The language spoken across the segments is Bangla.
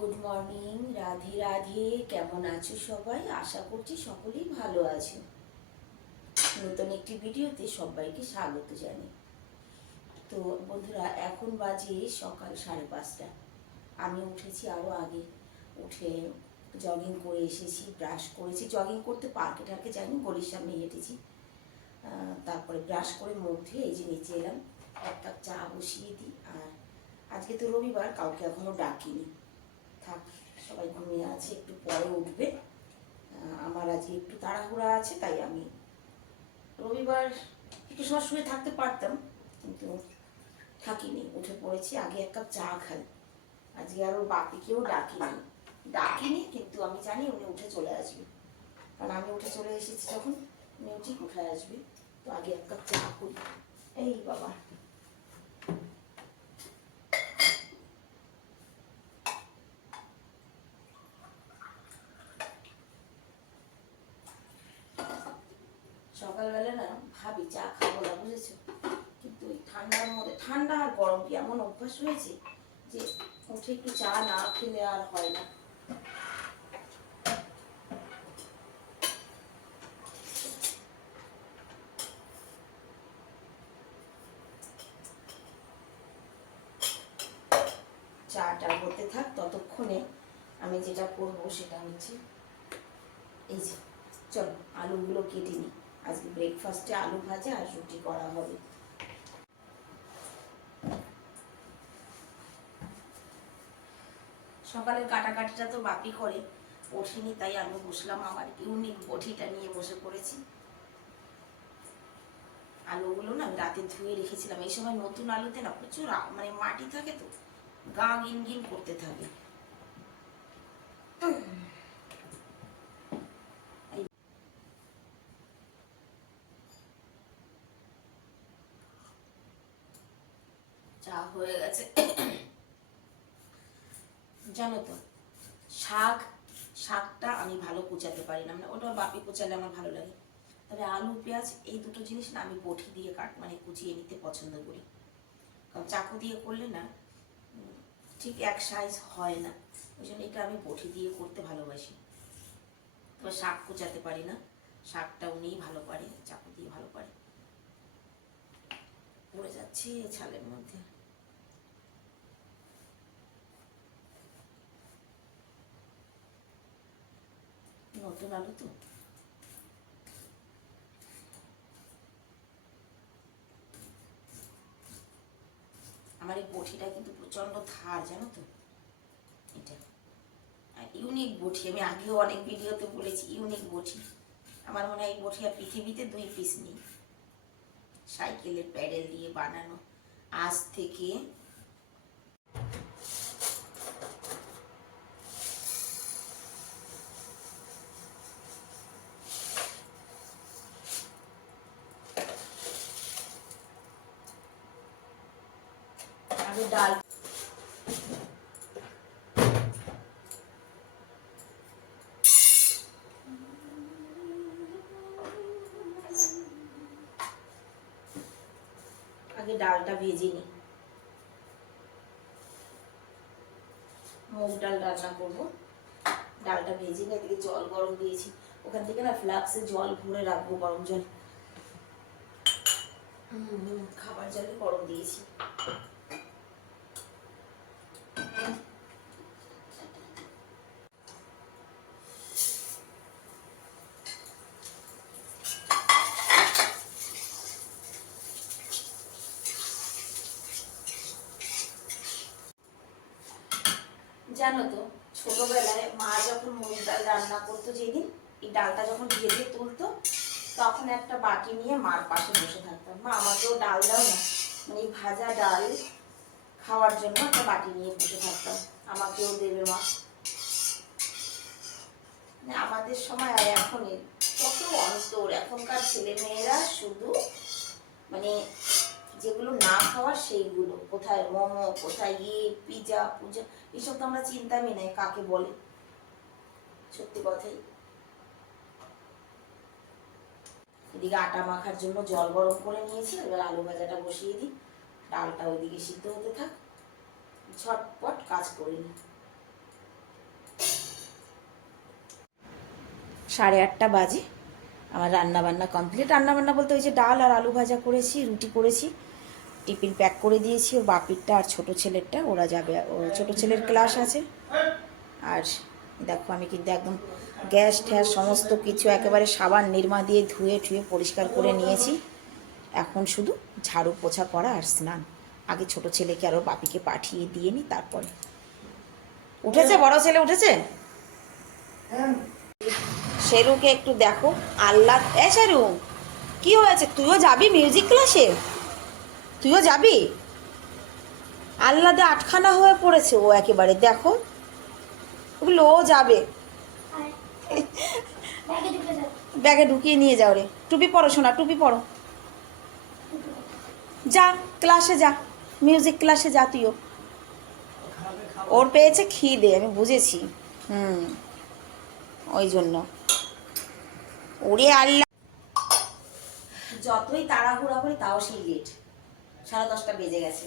Good morning, Radhe Radhe. কেমন আছো সবাই? আশা করছি সকলেই ভালো আছো। নতুন একটি ভিডিওতে সবাইকে স্বাগত জানাই। তো বন্ধুরা, এখন বাজে সকাল 5:30। আমি উঠেছি আরও আগে, উঠে জগিং করে এসেছি, ব্রাশ করেছি। জগিং করতে পার্কে টার্কে যাইনি, গলির সামনে হেঁটেছি। তারপরে ব্রাশ করে মুখ ধুয়ে এই যে নিচে এলাম, এক কাপ চা বসিয়ে দিই। আর আজকে তো রবিবার, কাউকে এখনও ডাকিনি, থাক সবাই ঘুমিয়ে আছে, একটু পরে উঠবে। আমার আজকে একটু তাড়াহুড়া আছে, তাই আমি রবিবার একটু সময় শুয়ে থাকতে পারতাম, কিন্তু থাকিনি, উঠে পড়েছি। আগে এক কাপ চা খাই। আজকে আর ওর বাপিকেও ডাকিনি, কিন্তু আমি জানি উনি উঠে চলে আসবে, কারণ আমি উঠে চলে এসেছি যখন, উনি ঠিক উঠে আসবে। তো আগে এক কাপ চা করি। এই বাবা, সকালবেলা না ভাবি চা খাবো না, বুঝেছো, কিন্তু ওই ঠান্ডার মধ্যে, ঠান্ডা আর গরম কি এমন অভ্যাস হয়েছে যে উঠে একটু চা না খেলে আর হয় না। চাটা হতে থাক, ততক্ষণে আমি যেটা করবো সেটা হচ্ছে এই যে, চলো আলুগুলো কেটে নিই। আজকে ব্রেকফাস্টে আলু ভাজা আর রুটি করা হবে। সকালের কাটাকাটিটা তো বাপি করে, ওঠেনি, তাই আমি বসলাম, আমার ইউনিক বটিটা নিয়ে বসে পড়েছি। আলুগুলো না আমি রাতে ধুয়ে রেখেছিলাম। এই সময় নতুন আলুতে না প্রচুর মানে মাটি থাকে, তো গা গিন গিন করতে থাকে। চা হয়ে গেছে। জানো তো, শাকটা আমি ভালো কুচাতে পারি না, মানে ওটা বাপি কুচালে আমার ভালো লাগে। তবে আলু পেঁয়াজ এই দুটো জিনিস না আমি বটি দিয়ে মানে কুচিয়ে নিতে পছন্দ করি, কারণ চাকু দিয়ে করলে না ঠিক এক সাইজ হয় না। ওই জন্য এটা আমি বটি দিয়ে করতে ভালোবাসি। তবে শাক কুচাতে পারি না, শাকটা উনিই ভালো পারে, চাকু দিয়ে ভালো পারে। পড়ে যাচ্ছে ছালের মধ্যে। নতুন আলু তো, আমার এই বটিটা কিন্তু প্রচন্ড ধার, জানো তো। এটা ইউনিক বটি, আমি আগেও অনেক ভিডিওতে বলেছি, ইউনিক বটি। আমার মনে হয় এই বটি আর পৃথিবীতে 2 পিস নেই। সাইকেলের প্যাডেল দিয়ে বানানো, আজ থেকে আগে ডাল, আগে ডালটা ভেজে নিই। মুগ ডাল রান্না করবো, ডালটা ভেজে নিয়ে এদিকে জল গরম দিয়েছি, ওখান থেকে না ফ্লাক্সে জল ভরে রাখবো, গরম জল। খাবার জলে গরম দিয়েছি। জানো তো, ছোটবেলায় মা যখন মুগ ডাল রান্না করতো, যেদিন এই ডালটা যখন ভেজে তুলতো, তখন একটা বাটি নিয়ে মার পাশে বসে থাকতাম, মা আমাকেও ডাল দাও না, মানে ভাজা ডাল খাওয়ার জন্য একটা বাটি নিয়ে বসে থাকতাম, আমাকেও দেবে মা। মানে আমাদের সময় আর এখনের কত অন্তর। এখনকার ছেলে মেয়েরা শুধু মানে যেগুলো না খাওয়ার সেইগুলো, কোথায় মোমো, কোথায় পিজা পুজা, এসব তো আমরা চিন্তামই নাই কাকে বলে, সত্যি কথাই। এদিকে আটা মাখার জন্য জল গরম করে নিয়েছি, এবার আলু ভাজাটা বসিয়ে দিই, ডালটা ওইদিকে সিদ্ধ হতে থাক, ঝটপট কাজ করে নিই। 8:30 বাজে। আমার রান্না বান্না কমপ্লিট। রান্না বান্না বলতে ওই যে ডাল আর আলু ভাজা করেছি, রুটি করেছি, টিফিন প্যাক করে দিয়েছি। ওর বাপিরটা আর ছোটো ছেলেরটা, ওরা যাবে, ওর ছোটো ছেলের ক্লাস আছে। আর দেখো আমি কিন্তু একদম গ্যাস ট্যাস সমস্ত কিছু একেবারে সাবান নির্মা দিয়ে ধুয়ে ঠুয়ে পরিষ্কার করে নিয়েছি। এখন শুধু ঝাড়ু পোছা করা আর স্নান। আগে ছোটো ছেলেকে আর ওর বাপিকে পাঠিয়ে দিয়ে নি, তারপরে উঠেছে, বড় ছেলে উঠেছে। শেরুকে একটু দেখো, আল্লাহ। শেরু, কি হয়েছে? তুইও যাবি মিউজিক ক্লাসে? তুইও যাবি? আল্লাদে আটখানা হয়ে পড়েছে ও একেবারে, দেখো ওগুলো ও যাবে। ব্যাগে ঢুকিয়ে নিয়ে যাও রে। টুপি পরো সোনা, টুপি পরো। যা ক্লাসে যা, মিউজিক ক্লাসে যা তুইও। ওর পেয়েছে খিদে, আমি বুঝেছি। ওই জন্য। ওরে আল্লাহ, যতই তাড়াহুড়া করি তাও সেই লেট। 10:30 বেজে গেছে,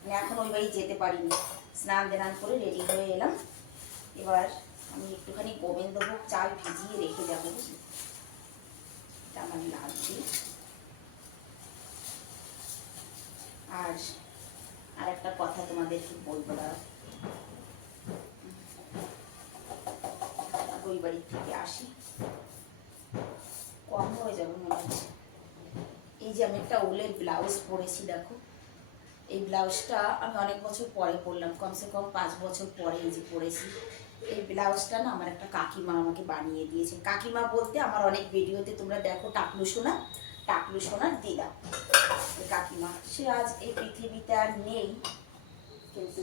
মানে এখন ওই বাড়ি যেতে পারিনি। স্নান দেনান করে রেডি হয়ে এলাম। এবার আমি একটুখানি গোবিন্দভোগ চাল ভিজিয়ে রেখে যাবো, বুঝলি? এটা আমার লাগবে। আর একটা কথা তোমাদেরকে বলবো, ওই বাড়ির থেকে আসি, কম হয়ে যাবে মনে হচ্ছে। এই যে আমি একটা উলের ব্লাউজ পরেছি, দেখো। এই ব্লাউজটা আমি অনেক বছর পরে পরলাম, কমসে কম 5 বছর পরে এই যে পরেছি। এই ব্লাউজটা না আমার একটা কাকিমা আমাকে বানিয়ে দিয়েছে। কাকিমা বলতে আমার অনেক ভিডিওতে তোমরা দেখো টাকলু সোনা, টাকলু সোনার দিদা কাকিমা। সে আজ এই পৃথিবীতে আর নেই, কিন্তু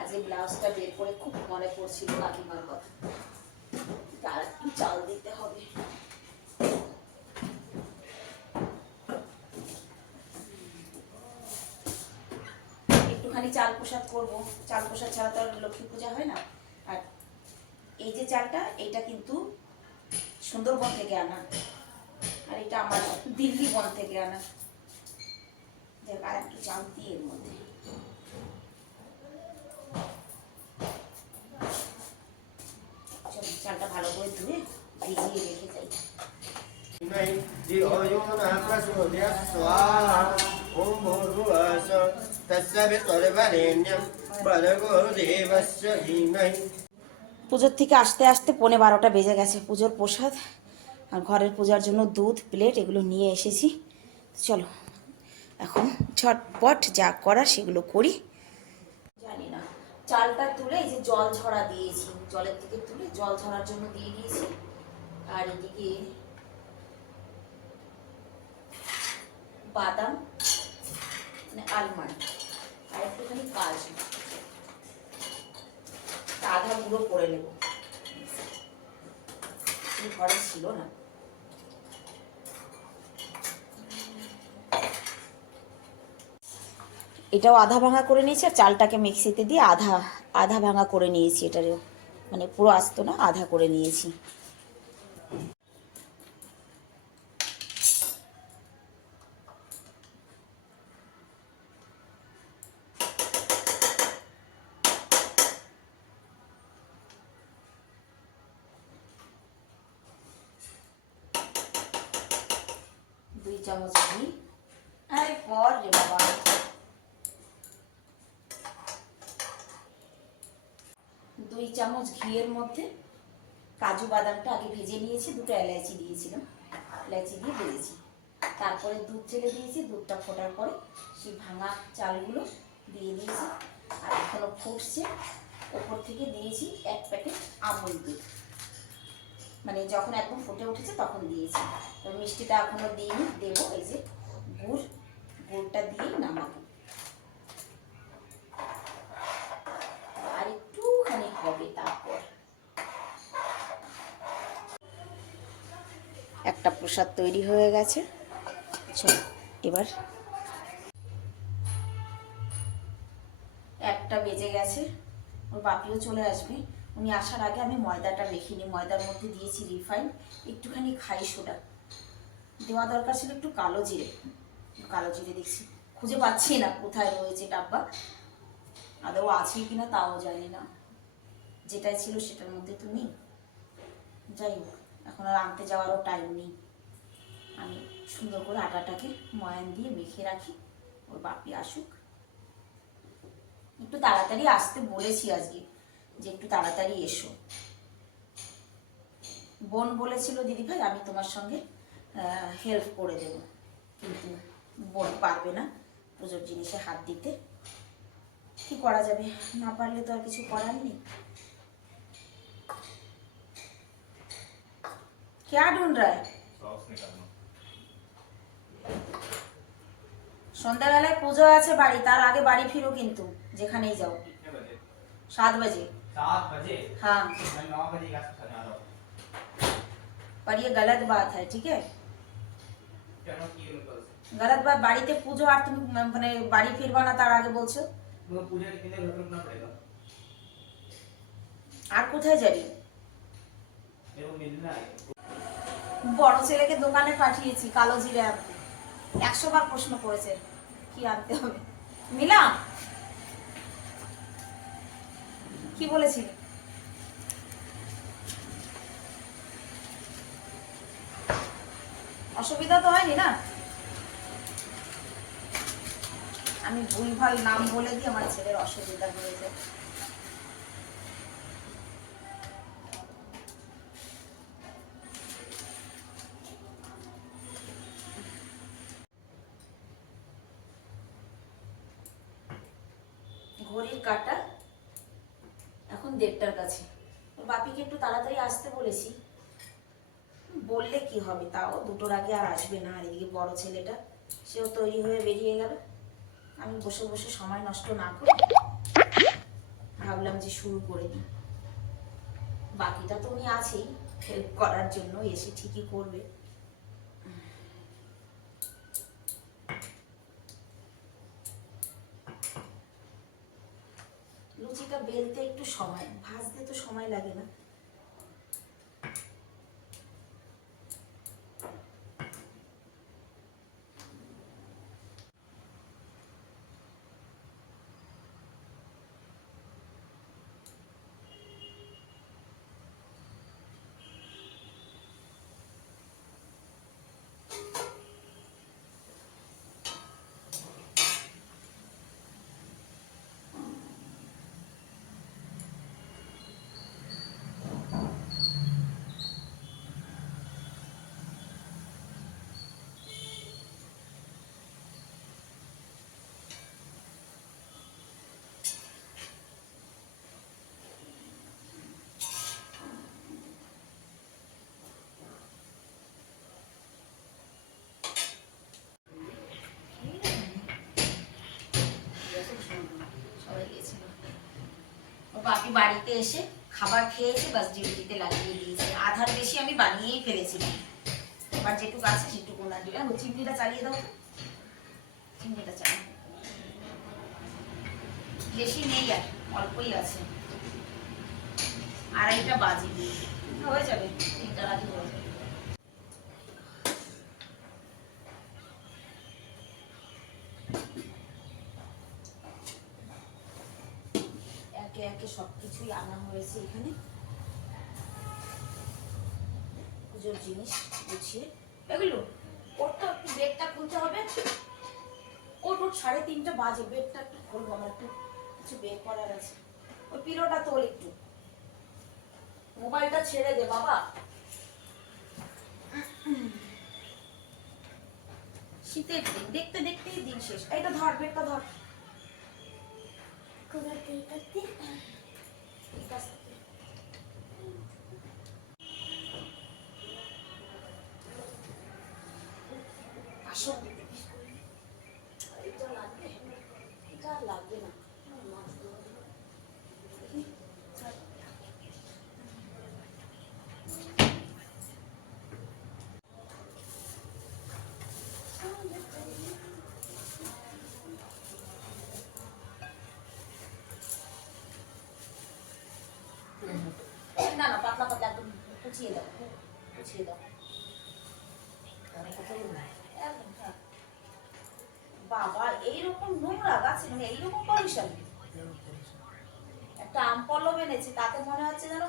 আজ এই ব্লাউজটা বের করে খুব মনে পড়ছিল কাকিমার কথা। আর একটু চাল দিতে হবে। একটুখানি চাল প্রসাদ করবো। চাল প্রসাদ ছাড়া তো আর লক্ষ্মী পূজা হয় না। আর এই যে চালটা, এটা কিন্তু সুন্দরবন থেকে আনা, আর এটা আমার দিল্লি বন থেকে আনা। দেখ, আর একটু চাল দিয়ে এর মধ্যে। চালটা ভালো করে ধুয়ে ভিজিয়ে রেখে যাই। পুজোর থেকে আসতে আসতে 11:30 বেজে গেছে। পুজোর প্রসাদ আর ঘরের পূজার জন্য দুধ, প্লেট এগুলো নিয়ে এসেছি। চলো এখন ঝটপট যা করার সেগুলো করি। জানি না, চালটা তুলে এই যে জল ঝরা দিয়েছি, জলের থেকে তুলে জল ঝরার জন্য দিয়ে দিয়েছি। আর এদিকে বাদাম, মানে আলমন্ড, আর একটুখানি কাজু, আধা গুঁড়ো করে নেব। ঘরে ছিল না। এটাও আধা ভাঙা করে নিয়েছি, আর চালটাকে মিক্সিতে দিয়ে আধা আধা ভাঙা করে নিয়েছি। এটারও মানে পুরো আস্ত না, আধা করে নিয়েছি। দুই চামচ ঘি, আরে পর রে বাবা, 2 চামচ ঘিয়ের মধ্যে কাজু বাদামটা আগে ভেজে নিয়েছি, 2টো এলাচি দিয়েছিলাম, এলাচি দিয়ে ভেজেছি। তারপরে দুধ চেলে দিয়েছি, দুধটা ফোটার পরে সেই ভাঙা চালগুলো দিয়ে দিয়েছি। আর এখনো ফুটছে, ওপর থেকে দিয়েছি 1 প্যাকেট আমুল দুধ, মানে যখন একদম ফুটে উঠেছে তখন দিয়েছি। তো মিষ্টিটা এখনো দিইনি, দেবো। এই যে গুড়টা দিয়েই নামাবো। আর একটুখানি হবে, তারপর একটা প্রসাদ তৈরি হয়ে গেছে। চলো এবার 1টা বেজে গেছে, ওর বাপিও চলে আসবে। উনি আসার আগে আমি ময়দাটা মেখে নিই। ময়দার মধ্যে দিয়েছি রিফাইন, একটুখানি খাই সোডা দেওয়া দরকার ছিল, একটু কালো জিরে। কালো জিরে দেখছি খুঁজে পাচ্ছি না কোথায় রয়েছে ডাব্বা, আদৌ আছে কিনা তাও জানি না। যেটাই ছিল সেটার মধ্যে তো নেই। যাই হোক, এখন আর আনতে যাওয়ারও টাইম নেই। আমি সুন্দর করে আটাটাকে ময়ান দিয়ে মেখে রাখি, ওর বাপি আসুক। একটু তাড়াতাড়ি আসতে বলেছি আজকে, যে একটু তাড়াতাড়ি এসো। বোন বলেছিল দিদিভাই আমি তোমার সঙ্গে হেল্প করে দেব, কিন্তু বোন পারবে না পুজোর জিনিসে হাত দিতে। কি করা যাবে, না পারলে তো আর কিছু করার নেই। क्या ढूंढ रहा है? সন্ধ্যাবেলায় পুজো আছে বাড়ি, তার আগে বাড়ি ফিরো কিন্তু, যেখানেই যাও। 7 बजे। 7 बजे? हाँ, मैं 9 बजे के आसपास आ रहा हूँ। पर ये गलत बात है, ठीक है? কেন কি হলো বলছে? गलत बात, বাড়িতে পুজো আর তুমি মানে বাড়ি ফিরবা না তার আগে বলছো। वो पूजा के लिए घर रुकना पड़ेगा। আর কোথায় যাবি? मेरे को मिलना है। বড় ছেলেকে দোকানে পাঠিয়েছি কালো জিরে আনতে। 100 বার প্রশ্ন করেছে কি আনতে হবে। মিলা কি বলেছি? অসুবিধা তো হয়নি না? আমি ভুলভাল নাম বলে দিই, আমার ছেলের অসুবিধা হয়েছে। ঘড়ির কাঁটা এখন 1:30টার কাছে। ওর বাপিকে একটু তাড়াতাড়ি আসতে বলেছি, বললে কি হবে, তাও 2টোর আগে আর আসবে না। আর এদিকে বড় ছেলেটা সেও তৈরি হয়ে বেরিয়ে গেল। আমি বসে বসে সময় নষ্ট না করে ভাবলাম যে শুরু করে দিই। বাকিটা তো উনি আছেই হেল্প করার জন্য, এসে ঠিকই করবে। লুচিটা বেলতে একটু সময়, ভাজতে তো সময় লাগে না। সবাই গেছিল, ও বাপি বাড়িতে এসে খাবার খেয়েছে, বাস ডিউটিতে লাগিয়ে দিয়েছে। আধার বেশি আমি বানিয়েই ফেলেছিলাম, এবার যেটুকু আছে সেটুকু না দিলে। চিমনিটা চালিয়ে দাও তো, চিমনিটা চালিয়ে, বেশি নেই আর অল্পই আছে। 2:30টা বাজে, হয়ে যাবে, 3টার আগে হয়ে যাবে। একে একে সবকিছুই আনা হয়েছে এখানে, পুজোর জিনিস গুছিয়ে। এগুলো ওর তো একটু বেডটা খুলতে হবে, ওর 3:30টা বাজে, বেডটা একটু খুলবো, আমার একটু কিছু বের করার আছে। ওই পিলোটা তোল একটু, মোবাইলটা ছেড়ে দে বাবা। শীতের দিন, দেখতে দেখতেই দিন শেষ। এইটা ধর, বেডটা ধর। আসো, এটা লাগবে, এটা লাগবে না। না না, পাতলা পাতলা একদম কুচিয়ে দাও, কুচিয়ে দাও। একদম, হ্যাঁ। বাবা এইরকম নোংরা গাছে, মানে এইরকম পলিউশন। একটা আম পল্লব এনেছি, তাতে মনে হচ্ছে যেন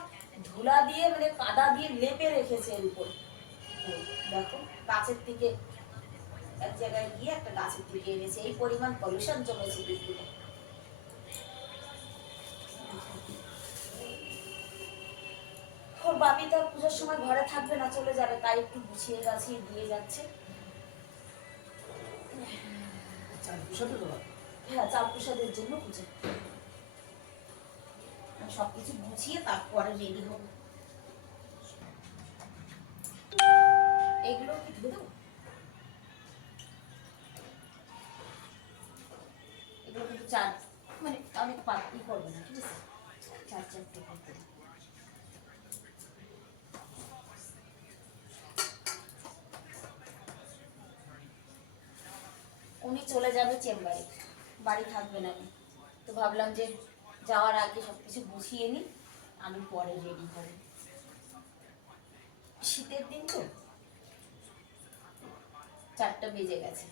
ধুলা দিয়ে মানে কাদা দিয়ে লেপে রেখেছে এর উপর। দেখো গাছের থেকে এক জায়গায় গিয়ে একটা গাছের থেকে এনেছে, এই পরিমাণ পলিউশন জমেছে দিদিগুলো। ওর বাপি তো আর পুজোর সময় ঘরে থাকবে না, চলে যাবে, তাই একটু গুছিয়ে গাছিয়ে দিয়ে যাচ্ছে। হ্যাঁ, চাল প্রসাদের জন্য পুজো। আমি সবকিছু গুছিয়ে তারপরে রেডি হব। এগুলো কি ধুয়ে দেবো? এগুলো কিন্তু চার মানে অনেক পাতলি করবে না, ঠিক আছে? চার চারটে করবে। উনি চলে যাবে চেম্বারে, বাড়ি থাকবে না উনি। তো ভাবলাম যে যাওয়ার আগে সবকিছু গুছিয়ে নিই, আমি পরে রেডি হব। শীতের দিন তো, 4টা বেজে গেছে।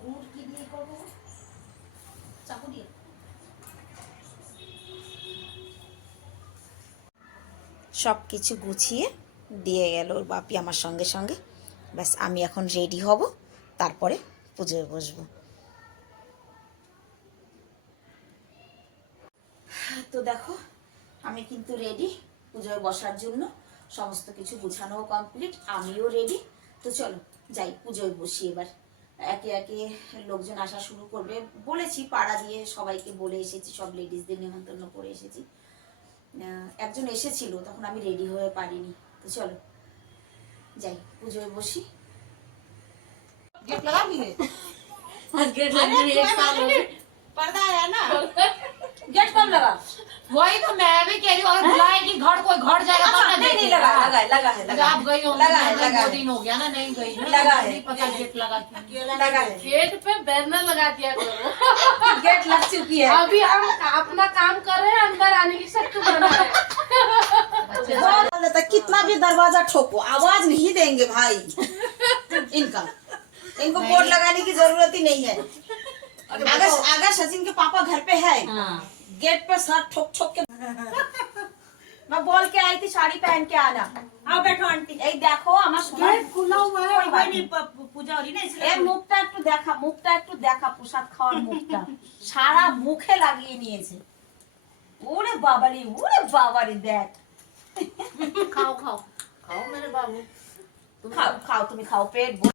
গুড় কি দিয়ে করবো? চাকু দিয়ে। সব কিছু গুছিয়ে দিয়ে গেল ওর বাপি আমার সঙ্গে সঙ্গে। ব্যাস আমি এখন রেডি হব, তারপরে পুজোয় বসবো। তো দেখো আমি কিন্তু রেডি পুজোয় বসার জন্য, সমস্ত কিছু গুছানো কমপ্লিট, আমিও রেডি। তো চলো যাই পুজোয় বসি এবার। একে একে লোকজন আসা শুরু করবে, বলেছি পাড়া দিয়ে সবাইকে বলে এসেছি, সব লেডিসদের নিমন্ত্রণ করে এসেছি। একজন এসেছিল, তখন আমি রেডি হয়ে পারিনি। তো চলো যাই পুজোয় বসি। गेट लगा दिए गेट पर्दा है ना, गेट कब लगा? वही तो मैं भी कह रही हूँ अगर बुलाए कि घर कोई घर जाएगा तब ना नहीं देखेगा। लगा, लगा है, लगा है, लगा आप गई हो लगा है, लगा 2 है, दिन हो गया ना, नहीं गई ना, लगा है। नहीं पता गेट लगा लगा है, गेट पे बैनर लगा दिया करो। गेट लग चुकी है। अभी हम अपना काम कर रहे हैं, अंदर आने की शर्त बना है। बोल देता कितना भी दरवाजा ठोको, आवाज नहीं देंगे भाई। इनको बोर्ड लगाने की जरूरत ही नहीं है। अगर सचिन के पापा घर पे है, गेट पे सर ठोक ठोक के मैं बोल के आई थी साड़ी पहन के आना। आओ बैठो आंटी। এই দেখো আমার সোনা खुला हुआ है, कोई नहीं पूजा हो रही ना इसलिए। এর মুখটা একটু দেখা প্রসাদ খাওয়ার মুখটা সারা মুখে লাগিয়ে নিয়েছে। ওরে বাবারে দেখ। खाओ खाओ खाओ मेरे बाबू। খাও তুমি খাও, পেট